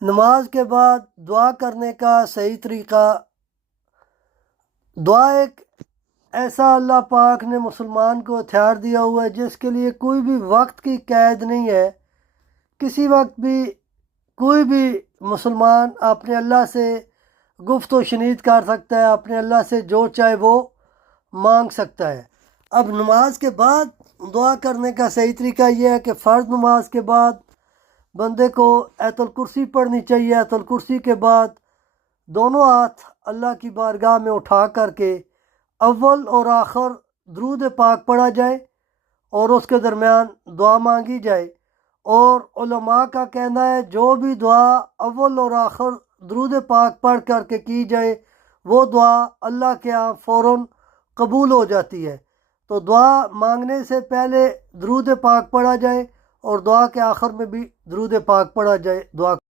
نماز کے بعد دعا کرنے کا صحیح طریقہ، دعا ایک ایسا اللہ پاک نے مسلمان کو ہتھیار دیا ہوا ہے جس کے لیے کوئی بھی وقت کی قید نہیں ہے۔ کسی وقت بھی کوئی بھی مسلمان اپنے اللہ سے گفت و شنید کر سکتا ہے، اپنے اللہ سے جو چاہے وہ مانگ سکتا ہے۔ اب نماز کے بعد دعا کرنے کا صحیح طریقہ یہ ہے کہ فرض نماز کے بعد بندے کو آیت الکرسی پڑھنی چاہیے۔ آیت الکرسی کے بعد دونوں ہاتھ اللہ کی بارگاہ میں اٹھا کر کے اول اور آخر درود پاک پڑھا جائے اور اس کے درمیان دعا مانگی جائے۔ اور علماء کا کہنا ہے جو بھی دعا اول اور آخر درود پاک پڑھ کر کے کی جائے وہ دعا اللہ کے ہاں فوراً قبول ہو جاتی ہے۔ تو دعا مانگنے سے پہلے درود پاک پڑھا جائے اور دعا کے آخر میں بھی درود پاک پڑھا جائے۔ دعا